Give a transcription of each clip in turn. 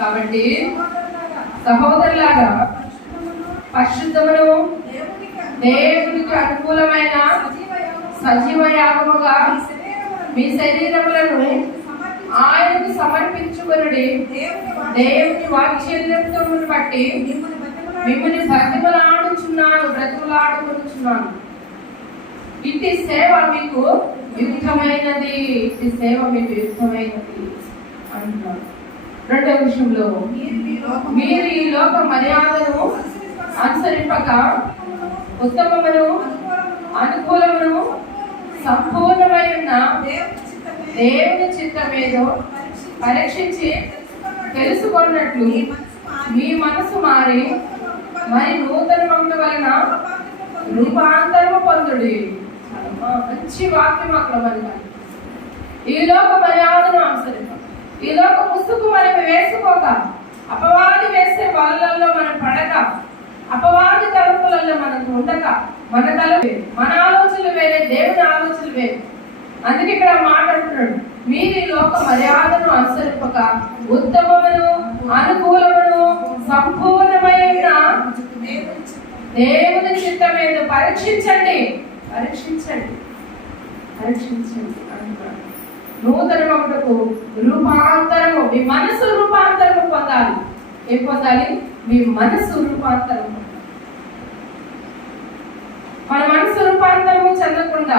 కాబట్టి సహోదరులాగా పరిశుద్ధమును, దేవునికి అనుకూలమైన సజీవ యాగముగా మీ శరీరములను ఆయనకు సమర్పించుకునుడి. దేవుని వాక్యమును బట్టి మిమ్మల్ని బ్రతిమలాడుచున్నాను బ్రతిమలాడుకున్నాను ఇట్టి సేవ మీకు యుక్తమైనది ఇట్టి సేవ మీకు యుక్తమైనది అంటున్నాను రెండవ విషయంలో మీరు ఈ లోక మర్యాదను అనుసరింపక ఉత్తమమును అనుకూలమును, సంపూర్ణమైన దేవుని చిత్తమేదో పరీక్షించి తెలుసుకున్నట్లు మీ మనసు మారి, మరి నూతన మందు వలన రూపాంతరము పొందుడి. మంచి వాక్యం అక్కడ మనకి ఈ లోక మర్యాదను అనుసరించి. ఈ లోక ముసుగు మనం వేసుకోక అపవాది వేసే వలలలో మనం పడక అపవాది తలుపులలో మనకు ఉండక మన తలుపు మన ఆలోచనలు వేరే దేవుని ఆలోచనలు వేరే. అందుకే ఇక్కడ మాట్లాడుతున్నాడు మీరు ఈ లోక మర్యాదను అనుసరింపక ఉత్తమమును అనుకూలమును సంపూర్ణమైన దేవుని చిత్తమే దేవుని చిత్తమేదో పరీక్షించండి. పరీక్షించండి. పరీక్షించండి. అంటున్నాడు నూతన ఒకటకు రూపాంతరము మీ మనసు రూపాంతరము పొందాలి. ఏం పొందాలి? మీ మనసు రూపాంతరం మన మనసు రూపాంతరము చెందకుండా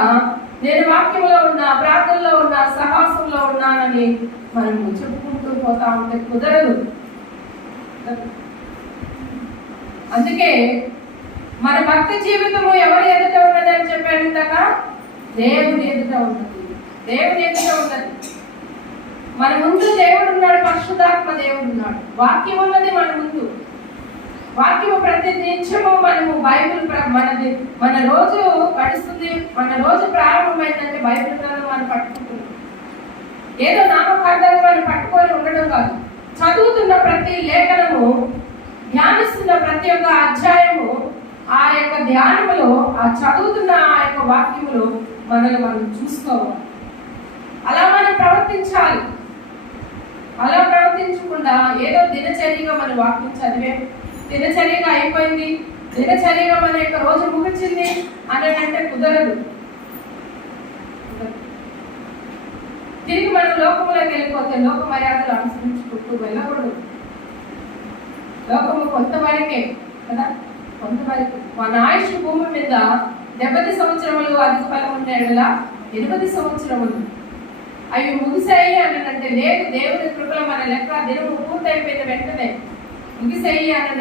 నేను వాక్యంలో ఉన్నా ప్రార్థనలో ఉన్నా సహాసంలో ఉన్నానని మనము చెప్పుకుంటూ పోతా ఉంటే కుదరదు. అందుకే మన భక్తి జీవితము ఎవరి ఎదుట ఉన్నదని చెప్పాను ఇందాక? దేవుని ఎదుట ఉన్నది. దేవుని ఎందుకు ఉన్నది మన ముందు దేవుడు ఉన్నాడు పరిశుద్ధాత్మ దేవుడు ఉన్నాడు. వాక్యం ఉన్నది మన ముందు. వాక్యము ప్రతి నిత్యము మనము బైబిల్ మనది. మన రోజు పడుస్తుంది మన రోజు ప్రారంభమైందంటే బైబిల్ గ్రంథం మనం పట్టుకుంటున్నాం. ఏదో నామకార్థాలు మనం పట్టుకొని ఉండడం కాదు. చదువుతున్న ప్రతి లేఖనము ధ్యానిస్తున్న ప్రతి ఒక్క అధ్యాయము ఆ యొక్క ధ్యానములో ఆ చదువుతున్న ఆ యొక్క వాక్యములో మనల్ని మనం చూసుకోవాలి. అలా మనం ప్రవర్తించాలి. అలా ప్రవర్తించకుండా ఏదో దినచర్యగా మన వాక్యం చదివే దినచర్యగా అయిపోయింది దినచర్యగా మన యొక్క రోజు ముగిచింది అని కుదరదు. తిరిగి మనం లోకంలోకి వెళ్ళిపోతే లోక మర్యాదలు అనుసరించుకుంటూ వెళ్ళకూడదు. లోకము కొంతవరకే కదా? కొంతవరకు. మన ఆయుష్ భూమి మీద డెబ్బై సంవత్సరములు అధిక ఫలం ఉండేలా ఎనిమిది సంవత్సరములు. అవి ముగిసాయి అని అంటే లేదు దేవుని కృపలో మన లెక్క దినము పూర్తయిపోయిన వెంటనే ముగిసాయి అని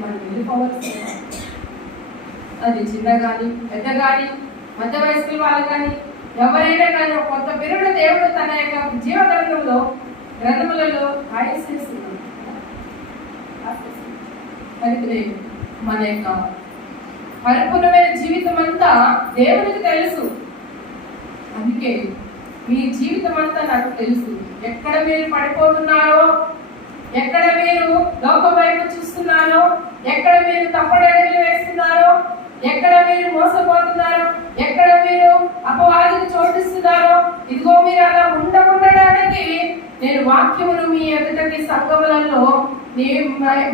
మనం వెళ్ళిపోవచ్చు అది చిన్న కానీ పెద్ద కానీ మధ్య వయస్కుల వాళ్ళు కానీ ఎవరైనా కానీ కొంత పిరుడు దేవుడు తన యొక్క జీవ గ్రంథంలో గ్రంథములలో రాయసేస్తున్నాడు అందుకనే మన యొక్క పరిపూర్ణమైన జీవితం అంతా దేవునికి తెలుసు. అందుకే మీ జీవితం అంతా నాకు తెలుసు. ఎక్కడ మీరు పడిపోతున్నారో ఎక్కడ మీరు లోకం వైపు చూస్తున్నారో ఎక్కడ మీరు తప్పడడుగులు వేస్తున్నారో ఎక్కడ మీరు మోసపోతున్నారో ఎక్కడ మీరు అపవాదికి చోటిస్తున్నారో ఇదిగో మీరు అలా ఉండకుండడానికి నేను వాక్యమును మీ ఎదుటకి సంగములలో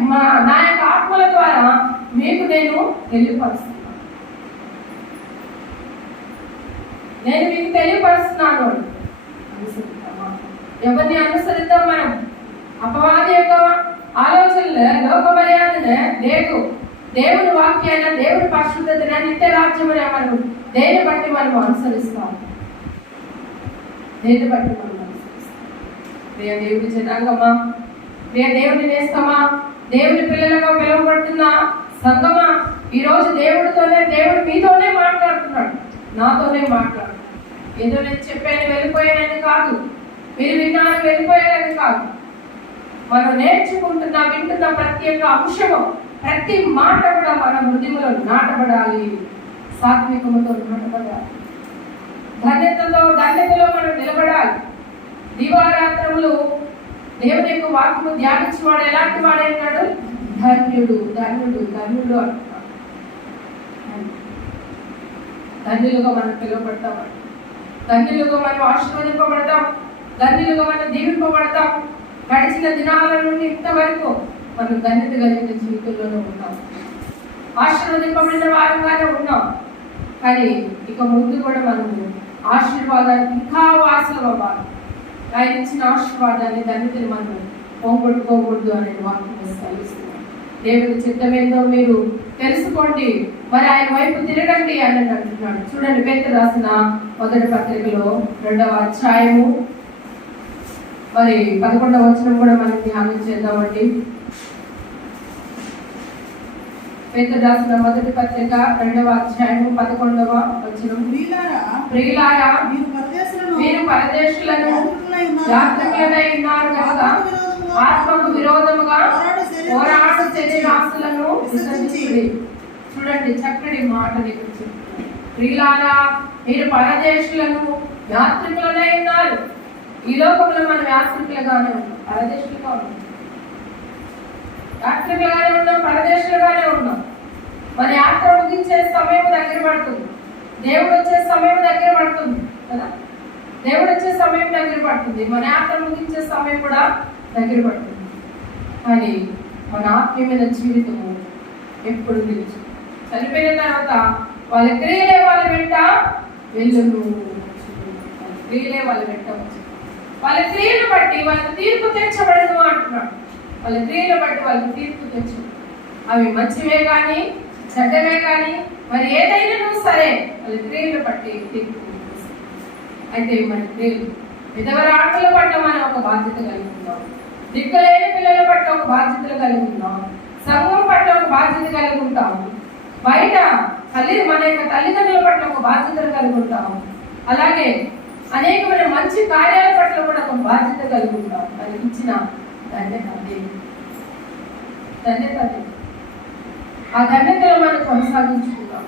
మా- నా యొక్క ఆత్మల ద్వారా మీకు నేను తెలియపరుస్తాను. నేను మీకు తెలియపరుస్తున్నాను. అనుసరిద్దామా? ఎవరిని అనుసరిద్దాం మనం? అపవాది యొక్క ఆలోచనలు లోక మర్యాదనే లేదు. దేవుని వాక్యాన దేవుని పరిశుద్ధతన నిత్య రాజ్యమని మనం దేని బట్టి మనం అనుసరిస్తాం? దేని బట్టి మనం అనుసరిస్తాం? ప్రియ దేవుడి జనాంగమా? ప్రియ దేవుని నేస్తమా? దేవుని పిల్లలుగా పిలువబడుతున్నా సంగమా? ఈ రోజు దేవుడితోనే దేవుడు మీతోనే మాట్లాడుతున్నాడు. నాతోనే మాట్లాడుతున్నాడు. ఏదో నేను చెప్పాను వెళ్ళిపోయానని కాదు. మీరు విన్నాను వెళ్ళిపోయారని కాదు. మనం నేర్చుకుంటున్న వింటున్న ప్రతి ఒక్క అంశము ప్రతి మాట కూడా మన హృదయంలో నాటబడాలి. సాత్వికముతో నాటబడాలి. ధన్యతలో ధన్యతలో మనం నిలబడాలి. దివారాత్రములు దేవుని యొక్క వాక్యము ధ్యానించి వాడు ఎలాంటి వాడైనాడు? ధన్యుడు ధన్యుడు ధన్యుడు అంటున్నాడు ధన్యులుగా మనం పిలువబడతాం. ధన్యులుగా మనం ఆశీర్వదింపబడతాం. ధన్యులుగా మనం దీవింపబడతాం. గడిచిన దినాల నుండి ఇంతవరకు మనం ధన్యత కలిగిన జీవితంలోనే ఉన్నాం. ఆశీర్వదింపబడిన వారంగానే ఉన్నాం. కానీ ఇక ముందు కూడా మనము ఆశీర్వాదాన్ని ఇంకా వాసన అవ్వాలి ఆయన ఇచ్చిన ఆశీర్వాదాన్ని ధన్యతని మనం పోగొట్టుకోకూడదు అనే వాక్యం కలిగిస్తున్నాం దేవుని చిత్తమేందో మీరు తెలుసుకోండి. మరి ఆయన వైపు తిరగండి అని అంటున్నాడు. చూడండి పేద రాసిన మొదటి పత్రికలో రెండవ అధ్యాయము. మరి పదకొండవ వచనం కూడా మనం ధ్యానం చేద్దామండి. పేద రాసిన మొదటి పత్రిక రెండవ అధ్యాయము పదకొండవ వచనం. ప్రియులారా, మీరు పరదేశులను ఉన్నారు. కనుక ఆత్మకు విరోధముగా పోరాట విసర్జించుడి. చూడండి చక్కటి మాటని ప్రియులారా మీరు పరదేశులను యాత్రికులనే ఉన్నారు. ఈ లోకంలో మనం యాత్రికులుగానే ఉన్నాం పరదేశులుగా ఉన్నాం. యాత్రికులుగానే ఉన్నాం పరదేశులుగానే ఉన్నాం. మన యాత్ర ముగించే సమయం దగ్గర పడుతుంది. దేవుడు వచ్చే సమయం దగ్గర పడుతుంది కదా? దేవుడు వచ్చే సమయం దగ్గర పడుతుంది. మన యాత్ర ముగించే సమయం కూడా దగ్గర పడుతుంది. కానీ మన ఆత్మీయమైన జీవితము ఎప్పుడు నిలుచు. చనిపోయిన తర్వాత వాళ్ళ క్రియలే వాళ్ళ వెంట వెళ్ళు వాళ్ళ క్రియలే వాళ్ళ వెంట వాళ్ళ క్రియలు బట్టి వాళ్ళకి తీర్పు తెచ్చబడదు అంటున్నాడు. వాళ్ళ క్రియలు బట్టి వాళ్ళకి తీర్పు తెచ్చు. అవి మంచివే కానీ చెడ్డవే కానీ మరి ఏదైనా సరే వాళ్ళ క్రియలు బట్టి తీర్పు తెచ్చు. అయితే మన క్రియలు విధవరాటలు పడ్డ మన మనం ఒక బాధ్యత కలిగి దిక్కులేని పిల్లల పట్ల ఒక బాధ్యత కలిగి ఉన్నాం. సంఘం పట్ల ఒక బాధ్యత కలిగి ఉంటాం బయట తల్లి మన యొక్క తల్లిదండ్రుల పట్ల ఒక బాధ్యత కలిగి ఉంటాం అలాగే అనేకమైన మంచి కార్యాల పట్ల కూడా ఒక బాధ్యత కలిగి ఉంటాం మనకి ఇచ్చిన ధన్యత అదే ధన్యత అదే ఆ ధన్యతలో మనం కొనసాగించుకుంటాం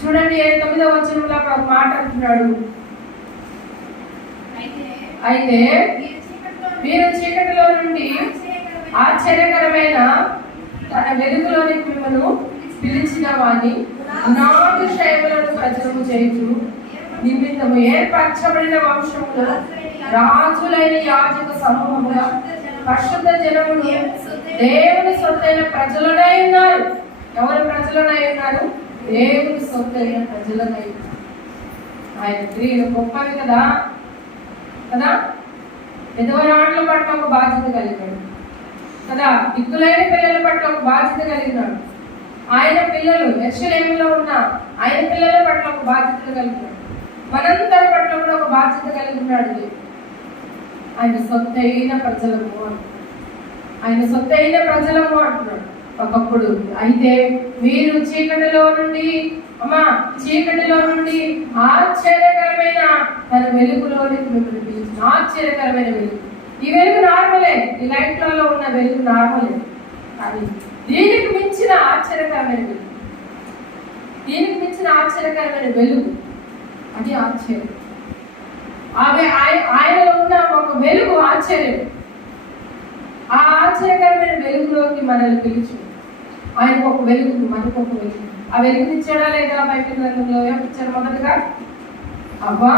చూడండి తొమ్మిదవ వచనంలో అక్కడ ఒక మాట అంటున్నాడు. అయితే అయితే మీరు చీకటిలో నుండి ఆశ్చర్యకరమైన తన వెలుగులోని మిమ్మల్ని పిలిచిన వాణి నాలుగు శైవులను ప్రజలము చేయుచు నిమిత్తము ఏర్పరచబడిన వంశములో రాజులైన యాజక సమూహముగా పరిశుద్ధ జనములు దేవుని సొత్తైన ప్రజలనై ఉన్నారు. ఎవరు ప్రజలనై ఉన్నారు? దేవుని సొత్తైన ప్రజలనై ఉన్నారు. ఆయన క్రియలు గొప్పవి కదా? కదా? విధవరాండ్ల పట్ల ఒక బాధ్యత కలిగాడు కదా? దిక్కులైన పిల్లల పట్ల ఒక బాధ్యత కలిగినాడు. ఆయన పిల్లలు యక్షలేమిలో ఉన్న ఆయన పిల్లల పట్ల ఒక బాధ్యత కలిగినాడు. మనందరి పట్ల కూడా ఒక బాధ్యత కలిగి ఉన్నాడు ఆయన సొత్తైన ప్రజలము ఆయన సొత్తైన ప్రజలము అంటున్నాడు. ఒకప్పుడు అయితే మీరు చీకటిలో నుండి అమ్మా చీకటిలో నుండి ఆశ్చర్యకరమైన తన వెలుగులోనికి మిమ్మల్ని పిలిచిన ఆశ్చర్యకరమైన వెలుగు. ఈ వెలుగు నార్మలే ఈ లైట్లలో ఉన్న వెలుగు నార్మలే. కానీ దీనికి మించిన ఆశ్చర్యకరమైన వెలుగు. దీనికి మించిన ఆశ్చర్యకరమైన వెలుగు అది ఆశ్చర్యం. ఆమె ఆయనలో ఉన్న ఒక వెలుగు ఆశ్చర్యం. ఆ ఆశ్చర్యకరమైన వెలుగులోకి మనల్ని పిలిచి ఆయనకు ఒక వెలుగు మనకు ఒక వెలుగు. ఆ ఎందుకు ఇచ్చాడా లేదా బైబిల్ గ్రంథంలో? ఇచ్చారు మొదటగా? అవ్వా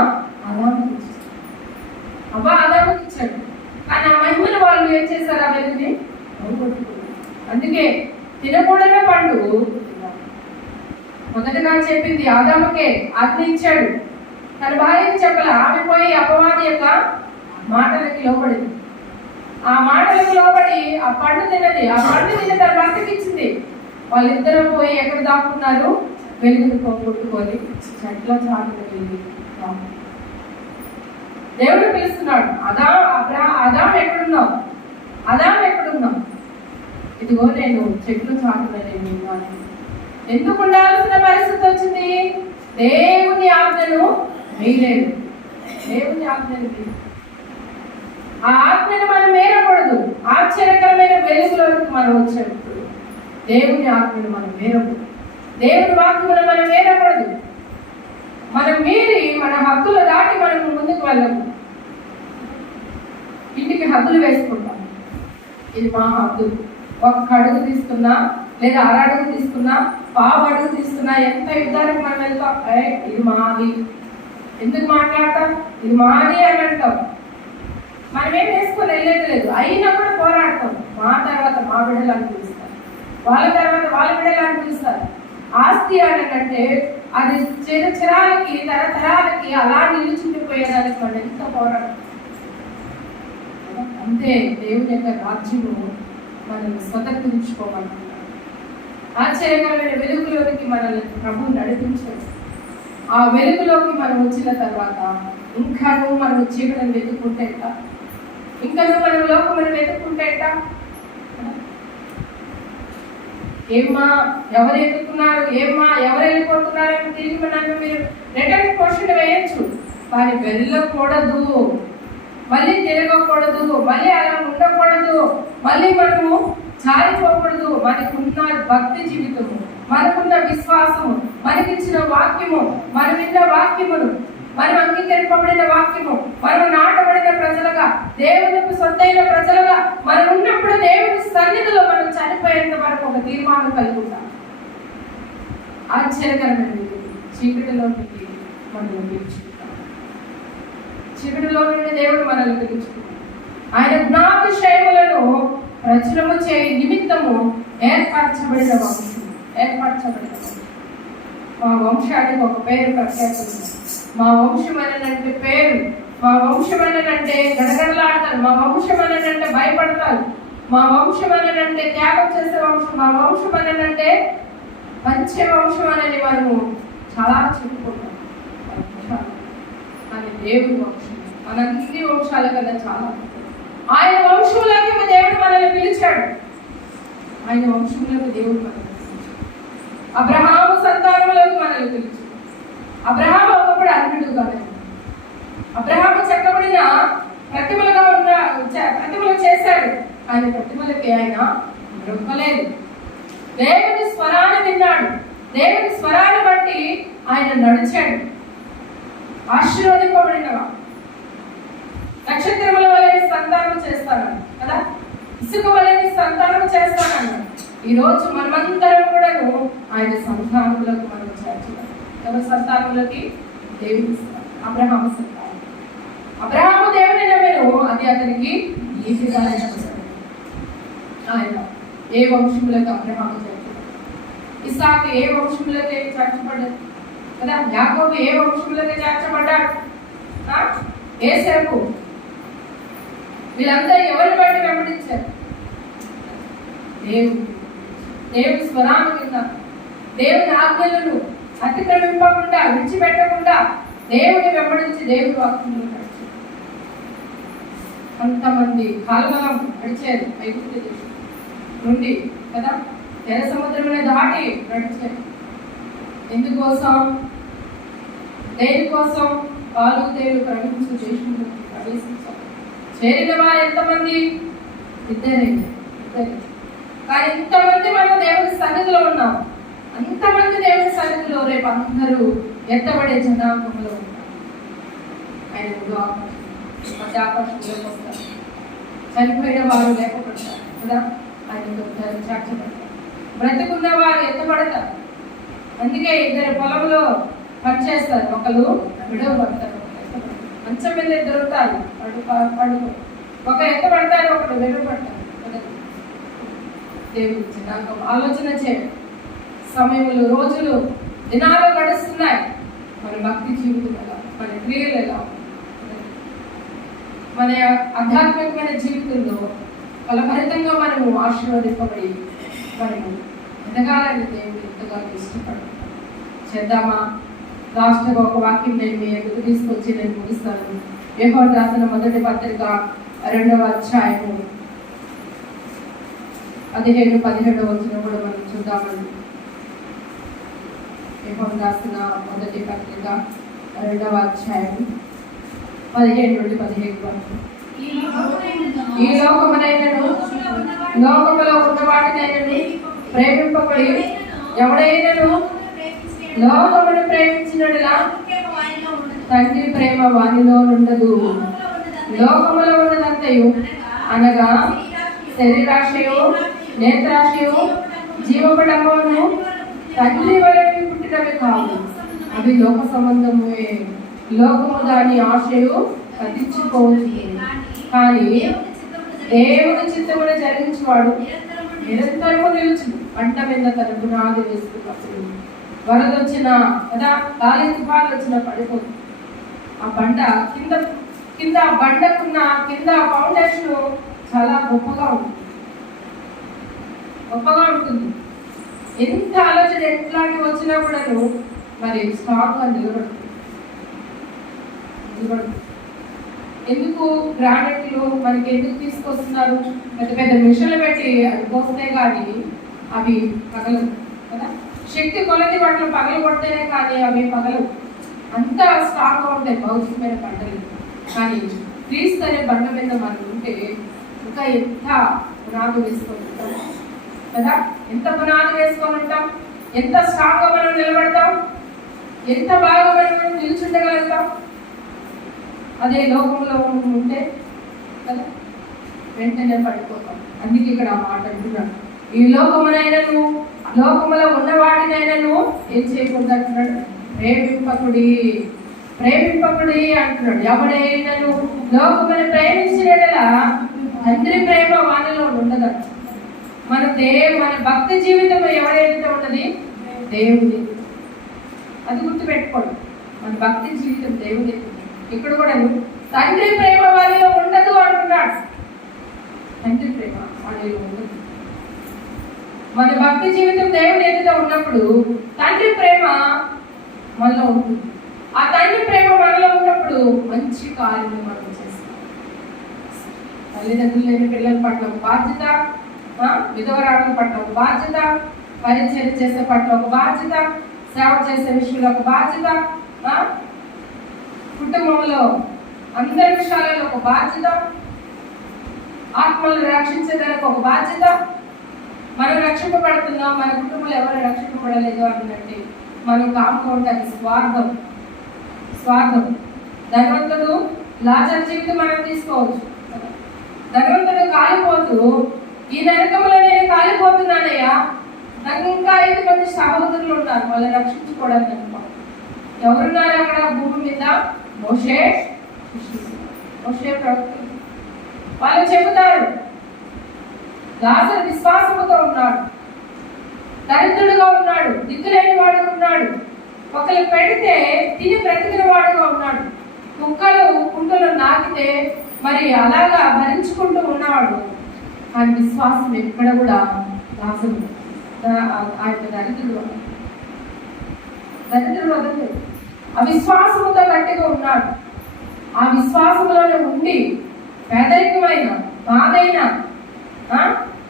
అదాముకి ఇచ్చాడు. అవ్వా ఇచ్చాడు. కానీ ఆ మహిమలు వాళ్ళు ఏం చేశారు ఆ వెలుగుని? అందుకే తినకూడనే పండు మొదటగా చెప్పింది ఆదాముకే ఆజ్ఞ ఇచ్చాడు. తన భార్యకి చెప్పలే ఆమె పోయి అపవాది యొక్క మాటలకి లోపడింది ఆ మాటలకు లోబడి ఆ పండు తిన్నది ఆ పండు తిన్న తన భర్తకి ఇచ్చింది? వాళ్ళిద్దరూ పోయి ఎక్కడ దాక్కున్నారు? వెలుగుని పోగొట్టుకొని చెట్ల చాటుకు వెళ్ళి దేవుడు పిలుస్తున్నాడు అదా అబ్రా అదాం ఎక్కడున్నావు? అదాం ఎక్కడున్నావు? ఇదిగో నేను చెట్లు చాటున నేను ఎందుకు ఉండాల్సిన పరిస్థితి వచ్చింది? దేవుని ఆజ్ఞను వేయలేదు దేవుని ఆజ్ఞను వేయలేదు ఆ ఆజ్ఞను మనం మేరకూడదు ఆశ్చర్యకరమైన వెలుగులోకి మనం వచ్చినప్పుడు దేవుని ఆత్మను మనం మేరకూడదు దేవుని వాక్యములు మనం మేరకూడదు మనం మీరి మన హక్కులు దాటి మనం ముందుకు వెళ్ళము. ఇంటికి హద్దులు వేసుకుంటాం ఇది మా హద్దు. ఒక్క అడుగు తీసుకున్నా లేదా అర తీసుకున్నా పావు అడుగు తీసుకున్నా ఎంత యుద్ధానికి మనం వెళ్తాం? ఇది మాది. ఎందుకు మాట్లాడతాం? ఇది మాది అని అంటాం. మనం ఏం వేసుకోలేదు వెళ్ళేది లేదు. అయినప్పుడు పోరాడతాం. మా తర్వాత మా బిడ్డలు అనిపిస్తుంది వాళ్ళ తర్వాత వాళ్ళ బిడ్డలు అని పిలుస్తారు. ఆస్తి అంటే అది చిరచిరాలకి తరతరాలకి అలా నిలిచిండిపోయేదానికి మనం ఎంత పోరాటం. అంతే దేవుని యొక్క రాజ్యము మనం స్వతంత్రించుకోవాలన్నారు ఆశ్చర్యకరమైన వెలుగులోనికి మనల్ని ప్రభు నడిపించాడు. ఆ వెలుగులోకి మనం వచ్చిన తర్వాత ఇంకాను మనం జీవనం వెతుక్కుంటే ఇంకా నువ్వు మనం లోకమును వెతుక్కుంటే ఎట్లా ఏమ్మా ఎవరు ఎదుర్కొన్నారు? ఏమ్మా ఎవరు వెళ్ళిపోతున్నారు అని తిరిగి నన్ను మీరు రిటర్న్ క్వశ్చన్ వేయచ్చు. కానీ వెళ్ళకూడదు. మళ్ళీ తిరగకూడదు. మళ్ళీ అలా ఉండకూడదు. మళ్ళీ మనము జారిపోకూడదు. మనకున్న భక్తి జీవితము మనకున్న విశ్వాసము మనకిచ్చిన వాక్యము మనమిన్న వాక్యములు వాక్యమును మనం అంగీకరింపబడిన వాక్యము మనం నాటబడిన ప్రజలుగా దేవునికి సొత్తైన ప్రజలుగా మనం ఉన్నప్పుడు దేవుని సన్నిధిలో మనం చనిపోయేంత వరకు ఒక తీర్మానం కలిగి ఉంటాం ఆశ్చర్యకరమైనది చీకటిలోకి మనం పిలుచుకుంటాం చీకటిలో నుండి దేవుడు మనల్ని పిలుచుకుంటాం ఆయన జ్ఞాతిశయములను ప్రచురము చే నిమిత్తము ఏర్పరచబడిన వంశం ఏర్పరచబడిన వంశం మా వంశానికి ఒక పేరు ప్రఖ్యాతి ఉంది మా వంశం పేరు మా వంశం అంటే గడగడలాడతారు మా వంశం అంటే భయపడతారు మా వంశం అంటే త్యాగం చేసే వంశం మా వంశం అంటే పంచే వంశం అనేది మనము చాలా చెప్పుకుంటాం. వంశాలు. కానీ దేవుడి వంశం. మన హిందీ వంశాల కన్నా చాలా ఆయన వంశంలోకి మా దేవుడు మనల్ని పిలిచాడు. ఆయన వంశంలోకి దేవుడు మనల్ని అబ్రహాము సంతానంలోకి మనల్ని పిలిచాడు. అబ్రహాము ఒకప్పుడు అర్హుడు కాదు అబ్రహాము చెక్కబడిన ప్రతిమలుగా ఉన్న ప్రతిమలు చేశాడు. ఆయన ప్రతిమలకి ఆయన రొక్కలేదు దేవుని స్వరాన్ని విన్నాడు. దేవుని స్వరాన్ని బట్టి ఆయన నడిచాడు. ఆశీర్వదింపబడినవా నక్షత్రముల వలె సంతానం చేస్తాను కదా? ఇసుక వలె సంతానం చేస్తానన్నాడు ఈ రోజు మనమందరం కూడాను ఆయన సంతానములకు మనం చేర్చుతాం ఎవరి సంతానములకి దేవుని సంతానం. సంతానం. అబ్రహాము దేవుని నమ్మేను. అది అతనికి ఈజీగా ఆయన ఏ వంశములకు అబ్రహాము చేర్చుతాడు ఇసాకు ఏ వంశములకి చేర్చబడ్డాడు కదా యాకోబు ఏ వంశములకి చేర్చబడ్డాడు ఆ? ఏసేపు. వీళ్ళంతా ఎవరి బట్టి వెంబడించారు? దేవుడు దేవుని స్వరాన్ని కింద దేవుని ఆజ్ఞలను అతిక్రమింపకుండా విడిచిపెట్టకుండా దేవుని వెంబడించి దేవుడు వాక్యంలో నడిచారు అంతమంది కాలువలం నడిచారు ఐగుప్తు నుండి కదా? తెర సముద్రమునే దాటి నడిచారు ఎందుకోసం? దేనికోసం? పాలు తేలు ప్రవహించు దేశంలో ప్రవేశించారు చేరిన వారు ఎంతమంది? ఇద్దరే ఇద్దరే. కానీ ఇంతమంది మనం దేవుని సన్నిధిలో ఉన్నాం. అంతమంది దేవుని సన్నిధిలో రేపు అందరూ ఎత్తబడే జనాంగంలో ఆయన ముందు చనిపోయిన వారు లేకపోతారు కదా? ఆయన చేర్చబడతారు బ్రతుకున్న వారు ఎత్తబడతారు. అందుకే ఇద్దరు పొలంలో పనిచేస్తారు. ఒకరు విడవబడతారు మంచం మీద ఇద్దరు ఉంటారు పడు పడుకో ఒక ఎత్తబడతారు ఒకరు విడవబడతారు కదా. దేవుడు నాకు ఆలోచన చేయండి. సమయములు రోజులు దినాలు గడుస్తున్నాయి. మన భక్తి జీవితం ఎలా మన క్రియలు ఎలా మన ఆధ్యాత్మికమైన జీవితంలో ఫలభరితంగా మనము ఆశీర్వదింపబడి మనము ఎదగాలని దేవుడు ఎంతగానో ఇష్టపడుతున్నాడు చేద్దామా? లాస్ట్గా ఒక వాక్యం నేను మీ ఎదుగు తీసుకొచ్చి నేను ముగిస్తాను. ఏహో రాసిన మొదటి పత్రిక రెండవ అధ్యాయము పదిహేడు పదిహేడు వచ్చిన కూడా మనం చూద్దామండి. యెహోవా రాసిన మొదటి పత్రిక రెండవ అధ్యాయం పదిహేడు నుండి పదిహేడు వరకు. ఈ లోకమునైనను లోకములో ఉన్న వాటినైనను ప్రేమింపబడి ఎవడైనను లోకమును ప్రేమించినట్లా తండ్రి ప్రేమ వానిలో ఉండదు లోకములో ఉన్నదంతయు అనగా శరీరాశయు నేత్రాశయు జీవపడమును తండ్రి వలన చిత్రమే కాదు. అది లోక సంబంధమే లోకము దాని ఆశయు కదించుకోవచ్చు కానీ దేవుని చిత్తమును జరిగించేవాడు నిరంతరము నిలుచు పంట మీద తన పునాది వేసుకున్నప్పుడు వరద వచ్చిన కదా గాలి తుఫాన్లు వచ్చిన పడిపోతుంది ఆ బండ కింద కింద ఆ బండకున్న కింద ఫౌండేషన్ చాలా గొప్పగా ఉంటుంది. గొప్పగా ఉంటుంది. ఎంత ఆలోచన ఎట్లాంటి వచ్చినా కూడాను మరి స్టాక్ అని నిలబడుతుంది ఎందుకు గ్రానైట్లు మనకి ఎందుకు తీసుకొస్తున్నారు? పెద్ద పెద్ద మిషన్లు పెట్టి పోస్తే కానీ అవి పగలవు కదా? శక్తి కొలది వాటిలో పగలు కొడితేనే కానీ అవి పగలవు. అంత స్ట్రాంగ్గా ఉంటాయి భౌతికమైన పంటలు. కానీ క్రీస్తు అనే బండ మీద మనం ఉంటే ఇంకా ఎంత పునాది వేసుకొని కదా? ఎంత పునాది వేసుకొని ఉంటాం ఎంత స్ట్రాంగ్గా మనం నిలబడతాం? ఎంత బాగా మనం నిల్చుండగలుగుతాం? అదే లోకంలో ఉంటే కదా? వెంటనే పడిపోతాం. అందుకే ఇక్కడ ఆ మాట అంటున్నాడు. ఈ లోకమునైనను లోకములో నువ్వు ఏం చేయకూడదు అంటున్నాడు? ప్రేమింపకుడి ప్రేమింపకుడి అంటున్నాడు. ఎవడైనను లోకమును ప్రేమించినలా తండ్రి ప్రేమ వానిలో ఉండదు మన దేవ మన భక్తి జీవితంలో ఎవరైతే ఉన్నది? దేవుడి. అది గుర్తుపెట్టుకోండి. మన భక్తి జీవితం దేవుడి. ఇక్కడ కూడా తండ్రి ప్రేమ వారిలో ఉండదు అంటున్నాడు. తండ్రి ప్రేమ వారిలో ఉండదు. మన భక్తి జీవితం దేవుని ఎదుట ఉన్నప్పుడు తండ్రి ప్రేమ మనలో ఉంటుంది. ఆ తండ్రి ప్రేమ మనలో ఉన్నప్పుడు మంచి కార్యం మనం చేస్తాం. తల్లిదండ్రులు లేని పిల్లల పట్ల బాధ్యత ఆ, పట్ల ఒక బాధ్యత పరిచయం చేసే పట్ల ఒక బాధ్యత సేవ చేసే విషయంలో ఒక బాధ్యత కుటుంబంలో అందరి విషయాలలో ఒక బాధ్యత ఆత్మలను రక్షించేదానికి ఒక బాధ్యత. మనం రక్షింపబడుతున్నాం మన కుటుంబంలో ఎవరు రక్షింపబడలేదు అన్నట్టు మనం కాముకుంటే స్వార్థం స్వార్థం. ధనవంతుడు లాజర్ జీవితం మనం తీసుకోవచ్చు. ధనవంతుడు కాలిపోతూ ఈ నరకంలో నేను కాలిపోతున్నానయ్యా. నాకు ఇంకా ఐదు మంది సహోదరులు ఉన్నారు వాళ్ళని రక్షించుకోవడానికి అనుకో ఎవరున్నారు అక్కడ భూమి మీద? మోషే మోషే ప్రవక్త. వాళ్ళు చెబుతారు లాజర్ విశ్వాసముతో ఉన్నాడు దరిద్రుడుగా ఉన్నాడు దిక్కులేని వాడుగా ఉన్నాడు. ఒకరు పెడితే తిని బ్రతికిన వాడుగా ఉన్నాడు. కుక్కలు కుంటలు నాకితే మరి అలాగా భరించుకుంటూ ఉన్నవాడు ఆయన విశ్వాసం ఎక్కడ కూడా లాసరు ఆయన దరిద్రుడు వదలలేదు. దరిద్రుడు వదలలేదు అవిశ్వాసముతో గట్టిగా ఉన్నాడు. ఆ విశ్వాసంలోనే ఉండి పేదరికమైన బాధైనా ఆ,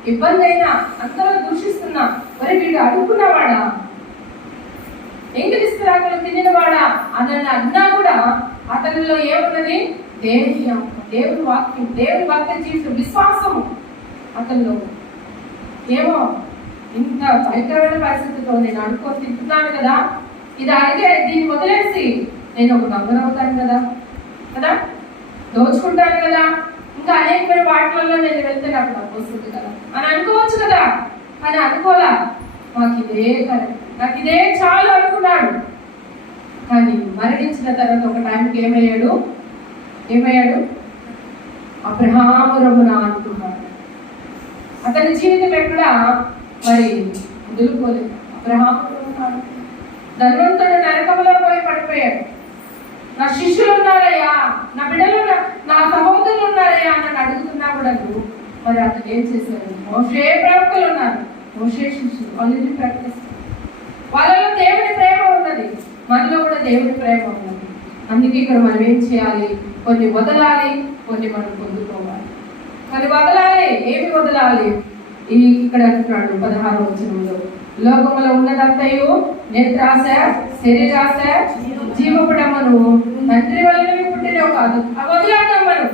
ఇబ్బంది అయినా అందరూ దూషిస్తున్నా మరి వీడు అడుగుకున్నవాడా ఎంగిలిస్తురాకలు తినినవాడా అని అన్నా కూడా అతనిలో ఏమున్నది? దేవుని దేవుని వాక్యం దేవుని భక్త జీవితం విశ్వాసము. అతను ఏమో ఇంత భయంకరమైన పరిస్థితితో నేను అనుకోని తింటున్నాను కదా. ఇది అడిగే దీన్ని వదిలేసి నేను ఒక దొంగనవుతాను కదా. కదా? దోచుకుంటాను కదా. ఇంకా అనేకమైన వాటిలలో నేను వెళ్తే నాకు డబ్బు వస్తుంది కదా. అని అనుకోవచ్చు కదా. అని అనుకోలా? నాకు ఇదే కరెక్ట్. నాకు ఇదే చాలు అనుకున్నాడు. కానీ మరణించిన తర్వాత ఒక టైంకి ఏమయ్యాడు? ఏమయ్యాడు? అబ్రహాము రమున అనుకున్నాడు. అతని జీవితం ఎక్కడ? మరి వదులుకోలేదు అబ్రహాము రమున ధనవంతుడు నరకంలో పోయి పడిపోయాడు. నా శిష్యులు ఉన్నారయ్యా నా బిడ్డలు నా సహోదరులు ఉన్నారయ్యా నన్ను అడుగుతున్నా కూడా నువ్వు. మరి అతను ఏం చేశారు మోషే ప్రవక్తలు ఉన్నారు. మోషే శిష్యులు. వాళ్ళని ప్రకటిస్తారు. వాళ్ళలో దేవుని ప్రేమ ఉన్నది. మనలో కూడా దేవుని ప్రేమ ఉన్నది. అందుకే ఇక్కడ మనం ఏం చేయాలి? కొన్ని వదలాలి. కొన్ని మనం పొందుకోవాలి. కొన్ని వదలాలి ఏమి వదలాలి? ఈ ఇక్కడ అంటున్నాడు పదహారు వచనంలో. లోకంలో ఉన్నదంతయు నేత్రాశ శరీరాశ జీవపడమను తండ్రి వల్లనే పుట్టినవి కాదు. అవి వదిలేద్దాం మనం.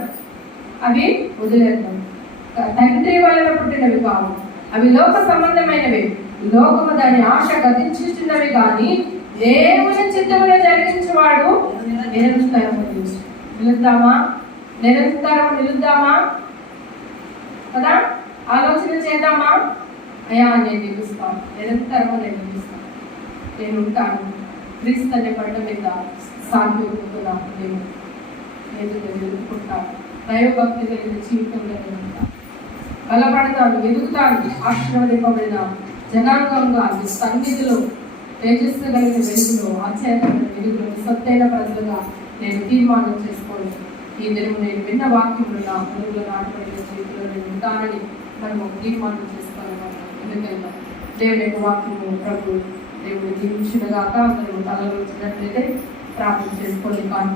అవి వదిలేద్దాం. తండ్రి వలన పుట్టినవి కావు అవి లోక సంబంధమైనవి. లోకము దాని ఆశ గతించుతున్నవి కానీ దేవుని చిత్తమును జరిగించేవాడు నిరంతరం నిలుద్దామా నిరంతరం నిలుద్దామా? కదా? ఆలోచన చేద్దామా? అయ్యా నేను నిలుస్తాను నిరంతరము నేను నిలుస్తాను నేను ఉంటాను. క్రీస్తు అనే పడ్డ మీద సాధ్యమవుతున్నాను నేను. నేను ఎదుర్కొంటాను దైవభక్తి కలిగిన జీవితంలో నేను ఉంటాను బలపడతాడు ఎదుగుతాడు ఆశీర్వదింపబడిన జనాంగంగా నీ సన్నిధిలో తేజస్సు కలిగిన వెలుగులో ఆశ్చర్యమైన వెలుగులో సత్తైన ప్రజలుగా నేను తీర్మానం చేసుకోవాలి ఈ దినం నేను విన్న వాక్యములు నా వెలుగులో నాటబడిన జీవితం. నేను ఉంటానని మనం తీర్మానం చేసుకోవాలి ఎందుకంటే దేవుని యొక్క వాక్యము ప్రభు దేవుడు దీవించినగాక. మనం తలలో వచ్చినట్లయితే ప్రార్థన చేసుకోండి. కాను